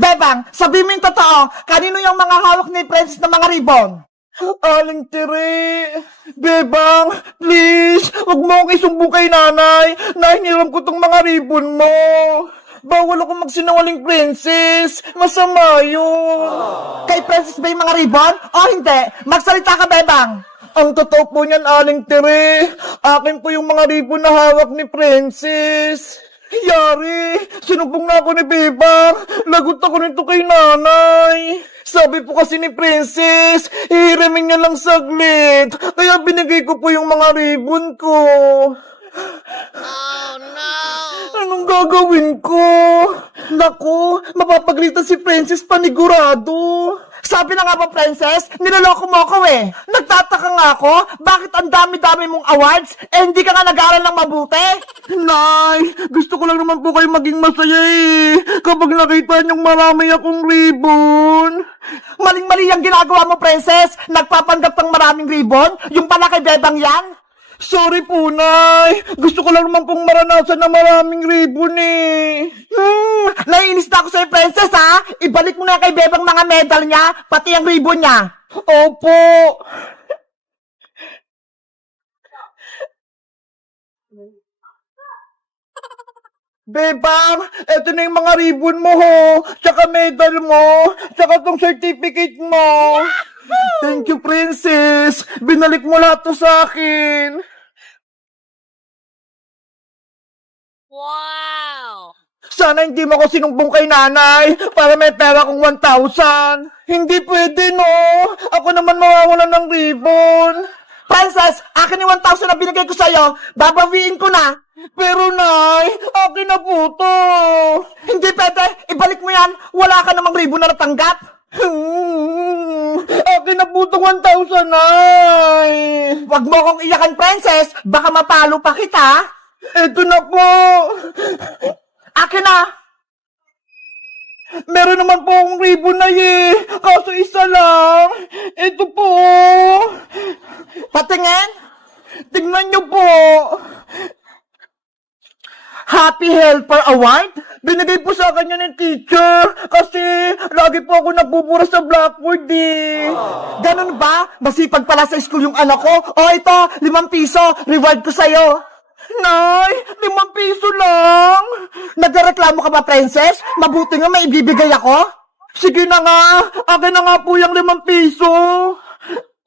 Bebang, sabi mo yung totoo, kanino yung mga hawak ni Princess na mga ribbon? Aling Tiri, Bebang, please, wag mo akong isumbong kay nanay. Nahingiram ko tong mga ribbon mo. Bawal ako magsinungaling, Princess. Masama yun. Kay Princess ba yung mga ribbon? O hindi? Magsalita ka, Bebang. Ang totoo po niyan, Aling Tiri. Akin po yung mga ribbon na hawak ni Princess. Yari, sinumpong na ako ni Bebang. Lagot ako nito kay nanay. Sabi po kasi ni Princess, hihiramin niya lang saglit. Kaya binigay ko po yung mga ribbon ko. Oh no! Anong gagawin ko? Naku, mapapagalitan si Princess panigurado. Sabi na nga ba, Princess, niloloko mo ako eh. Nagtataka nga ako, bakit ang dami-dami mong awards, hindi ka nga nag-aaral ng mabuti? Nay, gusto ko lang naman po kayo maging masaya eh. Kapag nakita niyong marami akong ribbon. Maling-mali ang ginagawa mo, Princess. Nagpapanggap ng maraming ribbon, yung pala kay Bebang yan. Sorry po, Nay. Gusto ko lang naman pong maranasan na maraming ribbon eh. Naiinis na ako sa'yo, Princess, ha? Ibalik mo na kay Bebang mga medal niya, pati ang ribbon niya. Opo. Bebang, eto na yung mga ribbon mo, ho. Tsaka medal mo. Tsaka tong certificate mo. Thank you, Princess. Binalik mo lahat to sa akin. Wow! Sana hindi mo ako sinumbong kay nanay para may pera kong 1,000. Hindi pwede, no? Ako naman mawawalan ng ribbon. Princess, akin yung 1,000 na binigay ko sa'yo. Babawiin ko na. Pero, Nay, akin na po to. Hindi pwede. Ibalik mo yan. Wala ka namang ribbon na natanggap. Akin na po itong 1,000, Nay. Huwag mo akong iyakan, Princess. Baka mapalo pa kita. Eto na po. Akin na. Meron naman po akong ribbon na eh. Kaso isa lang. Ito po. Patingin. Tingnan niyo po. Happy Helper Award? Binigay po sa akin yan ng teacher kasi lagi po ako nabubura sa blackboard eh. Ganun ba? Masipag pala sa school yung anak ko. O ito, 5 piso. Reward ko sa'yo. Nay, 5 piso lang. Nagreklamo ka ba, Princess? Mabuti nga may ibibigay ako. Sige na nga. Akin na nga po yung 5 piso.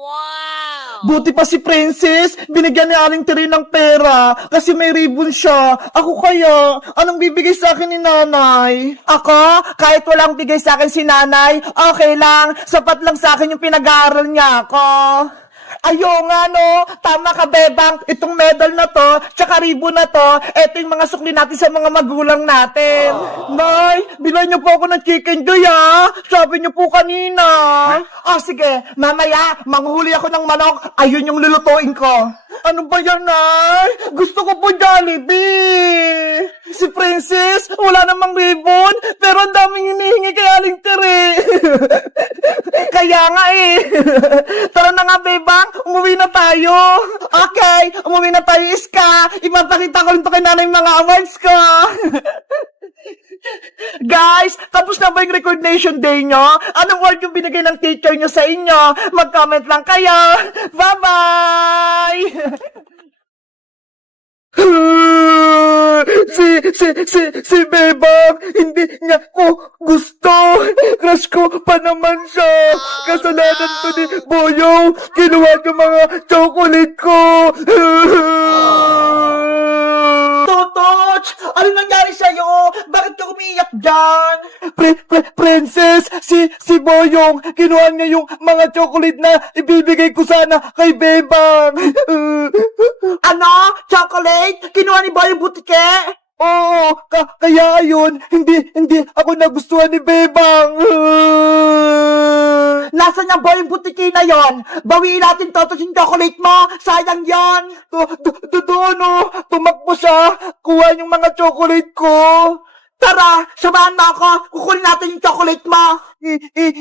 Wow! Buti pa si Princess, binigyan ni Aling Tiri ng pera kasi may ribbon siya. Ako kaya, anong bibigay sa akin ni nanay? Ako, kahit walang bigay sa akin si nanay, okay lang, sapat lang sa akin yung pinag-aaral niya ako. Ayo nga no, tama ka Bebang, itong medal na to, tsaka ribbon na to, eto yung mga sukli natin sa mga magulang natin. Nay, bilhan niyo po ako ng chicken joy ha, sabi niyo po kanina. Sige, mamaya, manghuli ako ng manok, ayun yung lulutuin ko. Ano ba yan, Nay? Gusto ko po Jollibee. Si Princess, wala namang ribbon, pero ang daming hinihingi kay Aling Tiri. Kaya nga eh. Tara na nga, Bebang. Umuwi na tayo. Okay, umuwi na tayo, Iska. Ipapakita ko rin to kay nanay yung mga awards ko. Guys, tapos na ba yung recognition day nyo? Anong award yung binigay ng teacher nyo sa inyo? Mag-comment lang kayo. Bye-bye! Si Bebang, hindi niya ko gusto. Crush ko pa naman siya. Kasalanan to ni Boyong. Kinuha niya mga chocolate ko. Totoch, ano nangyari sa'yo? Bakit ka umiiyak dyan? Princess, si Boyong, kinuha niya yung mga chocolate na ibibigay ko sana kay Bebang. Ano? Chocolate? Kinuha ni Boyong Butike? Oo, kaya ayun, hindi ako nagustuhan ni Bebang. Nasaan yung Boyong Butike na yon? Bawiin natin to yung chocolate mo. Sayang yon. Doon, tumakbo siya. Kuha yung mga chocolate ko. Tara, samahan mo ako. Kukunin natin yung chocolate mo.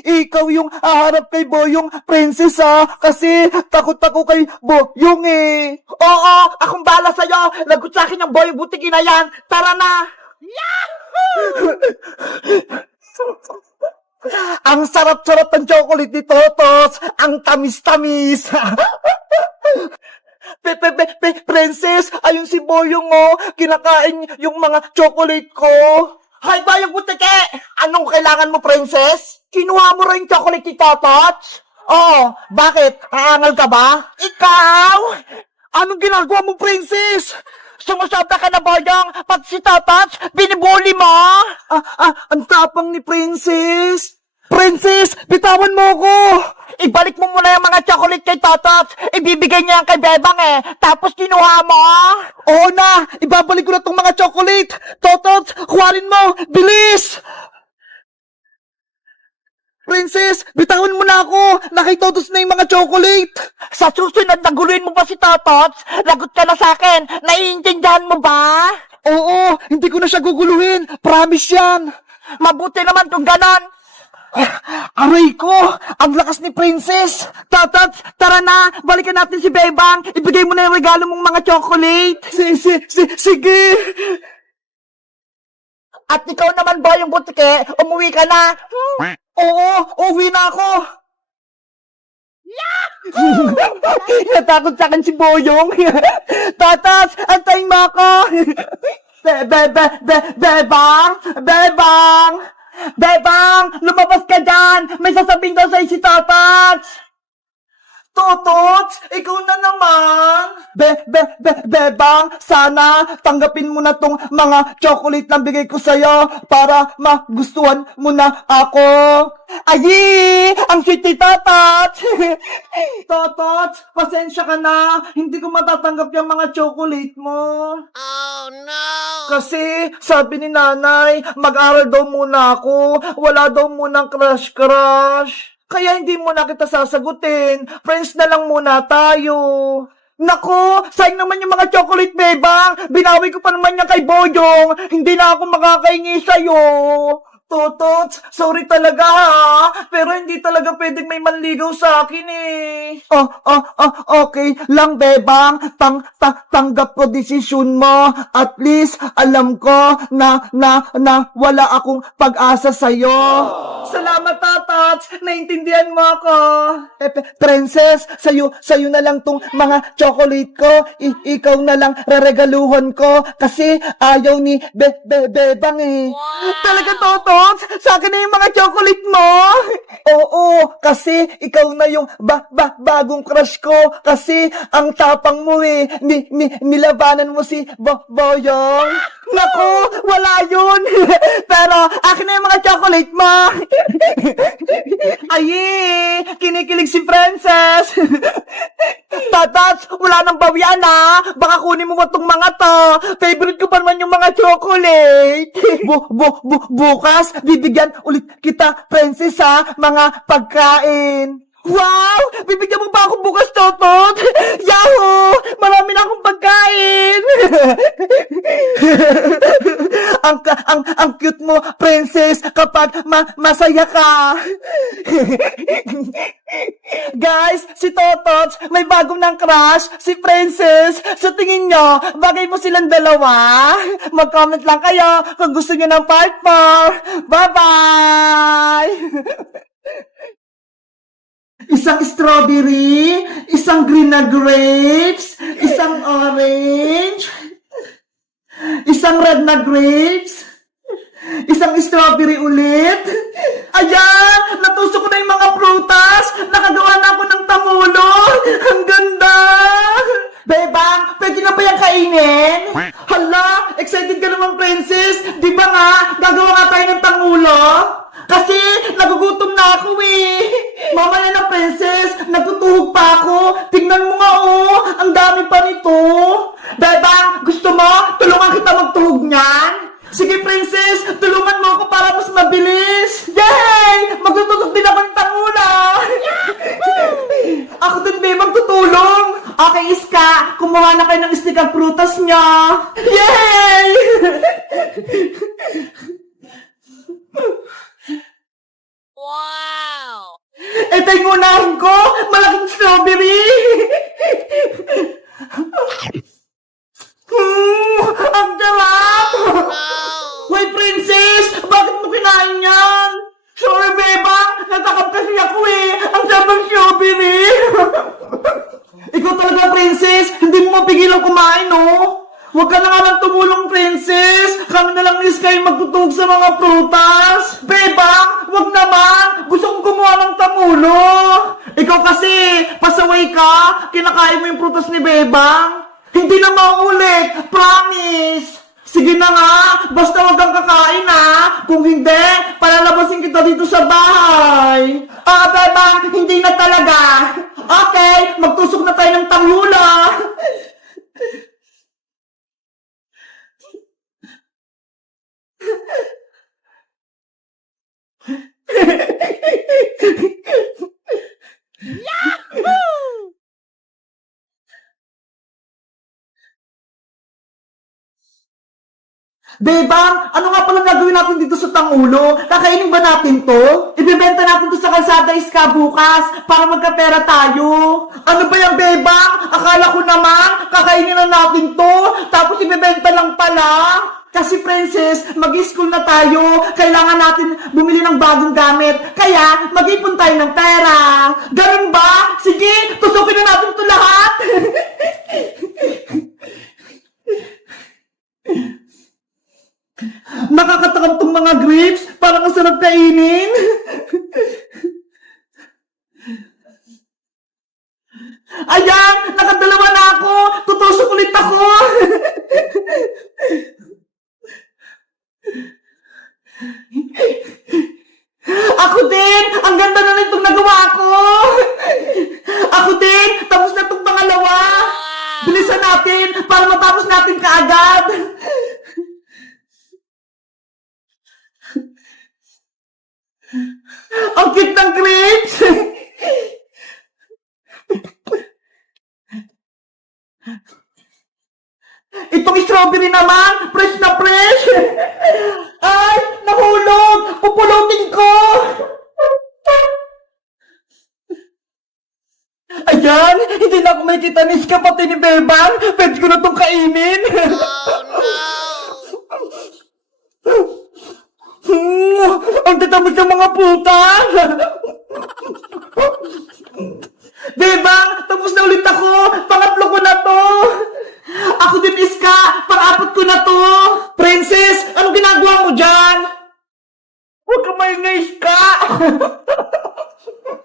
Ikaw yung haharap kay Boyong Princess kasi takot ako kay Boyong eh. Oo, akong bahala sa'yo. Lagot sa akin yung Boyong Butiki na yan. Tara na. Yahoo! Ang sarap-sarap ng chocolate ni Totos. Ang tamis-tamis. Princess, ayun si Boyong kinakain yung mga chocolate ko. Hay, Bayang Butike! Anong kailangan mo, Princess? Kinuha mo rin yung chocolate ni Totos? Oh, bakit? Aangal ka ba? Ikaw? Anong ginagawa mo, Princess? Sumusabla ka na, Boyong, pati si Totos, binibuli mo? Ang tapang ni Princess. Princess, bitawan mo ko! Ibalik mo muna yung mga chocolate kay Totot. Ibibigay niya yan kay Bebang Tapos kinuha mo. Oo na, ibabalik ko na tong mga chocolate. Totot, kuharin mo. Bilis! Princess, bitawan mo na ako. Nakitotos na yung mga chocolate. Sa susunod, naguluhin mo ba si Totot? Lagot ka na sa akin. Naiintindihan mo ba? Oo, hindi ko na siya guguluhin. Promise yan. Mabuti naman kung ganon. Aray ko! Ang lakas ni Princess! Totot, tara na! Balikan natin si Bebang! Ibigay mo na yung regalo mong mga chocolate! Sige! At ikaw naman, Boyong Butike, umuwi ka na! Oo, uwi na ako! Natakot sa akin si Boyong! Totot, antayin mo ako! Bebang! Bebang! Bebang! Lumabas ka dyan! May sasabihin daw sa'yo si Totot! Totot! Ikaw na naman! Bebang! Sana tanggapin mo na tong mga chocolate na bigay ko sa'yo para magustuhan mo na ako! Ayi! Ang sweet ni Totot! Totot! Pasensya ka na! Hindi ko matatanggap yung mga chocolate mo! Oh no! Kasi sabi ni nanay, mag-aral daw muna ako. Wala daw munang crush. Kaya hindi mo na kita sasagutin. Friends na lang muna tayo. Nako, sayang naman yung mga chocolate, Bebang. Binawi ko pa naman yan kay Boyong. Hindi na ako makakaingi sa'yo. Totot, sorry talaga ha. Pero hindi talaga pwedeng may manligaw sa akin okay lang, Bebang. Tanggap ko desisyon mo. At least, alam ko na wala akong pag-asa sa'yo. Salamat, Totot. Naintindihan mo ako. Princess, sa'yo na lang tong mga chocolate ko. Ikaw na lang reregaluhan ko. Kasi ayaw ni Bebang Talaga, Totot? Sa akin na yung mga chocolate mo? Oo, kasi ikaw na yung bagong crush ko. Kasi ang tapang mo nilabanan mo si Boyong. Naku, wala yun. Pero akin na yung mga chocolate mo. Ayi, kinikilig si Princess. Tatats, wala nang bawian Baka kunin mo itong mga to. Favorite ko pa naman yung mga chocolate. Bukas, bibigyan ulit kita, Princess mga pagkain. Wow! Bibigyan mo pa ako bukas, Totot! Yahoo! Marami na akong pagkain! ang cute mo, Princess, kapag masaya ka. Guys, si Totot, may bagong ng crush, si Princess. Sa tingin nyo, bagay mo silang dalawa? Mag-comment lang kayo kung gusto nyo ng part 4. Bye-bye! Isang strawberry, isang green na grapes, isang orange, isang red na grapes, isang strawberry ulit. Ayan! Natusok ko na yung mga prutas! Nakagawa na ako ng tangulo! Ang ganda! Bebang, pwede na ba yung kainin? Hala, excited ka naman, Princess! Di ba nga, gagawa nga tayo ng tangulo? Kasi, nagugutom na ako Mamaya na, Princess, nagtutuhog pa ako. Tingnan mo nga, ang dami pa nito. Bebang, gusto mo? Tulungan kita magtuhog niyan? Sige, Princess, tulungan mo ako para mas mabilis. Yay! Magtututok din ako ng tangula. Ako din, Bebang, tutulong. Okay, Iska, kumuha na kayo ng stick ang prutas niya. Yay! Wow! Ito yung unahin ko! Malaking strawberry! Ang sarap! No! Hoy, Princess! Bakit mo kinain yan? Sorry, Bebang! mapigilang kumain, no? Huwag ka na nga lang tumulong, princess. Kami na lang ni Sky magtutulog sa mga prutas. Bebang, huwag naman. Gusto kong kumuha ng tamulo. Ikaw kasi, pasaway ka. Kinakain mo yung prutas ni Bebang. Hindi na mauulit. Promise. Sige na nga. Basta huwag kang kakain, ha. Kung hindi, palalabasin kita dito sa bahay. Bebang, hindi na talaga. Okay, magtusok na tayo ng tamulo. Bebang, ano nga palang gagawin natin dito sa Tangulo? Kakainin ba natin to? Ibebenta natin to sa kalsada Iska bukas para magkapera tayo. Ano ba yan, Bebang? Akala ko naman, kakainin na natin to, tapos ibebenta lang pala. Kasi princess, mag-school na tayo. Kailangan natin bumili ng bagong gamit. Kaya, mag-ipon tayo ng pera. Ganun ba? Sige, tusukin na natin to lahat. Nakakatakam tong mga grapes. Parang ang sarap kainin. Ayan, nakadalawa na ako. Tutusok ulit ako. Ako din! Ang ganda na nitong nagawa ko! Ako din! Tapos na itong pangalawa! Bilisan natin para matapos natin kaagad! Ang cute ng grapes! Itong strawberry naman, fresh na fresh! Ay, nahulog! Pupulutin ko! Ayan, hindi na ako may kita ni Iska pati ni Bebang. Pwede ko na itong kainin. Ang tatamis ng mga puta! Bebang, tapos na ulit ako! Pangatlo ko na to! Ako din, Iska! Pang-apat ko na to! Princess, anong ginagawa mo dyan? Huwag ka maingay, Iska!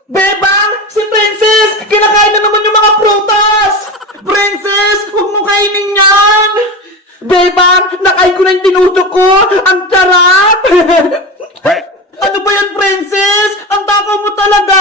Bebang, si Princess! Kinakain na naman yung mga prutas! Princess, huwag mo kainin yan! Bebang, nakain ko na yung tinusok ko! Ang sarap! Ano ba yan, Princess? Ang takaw mo talaga!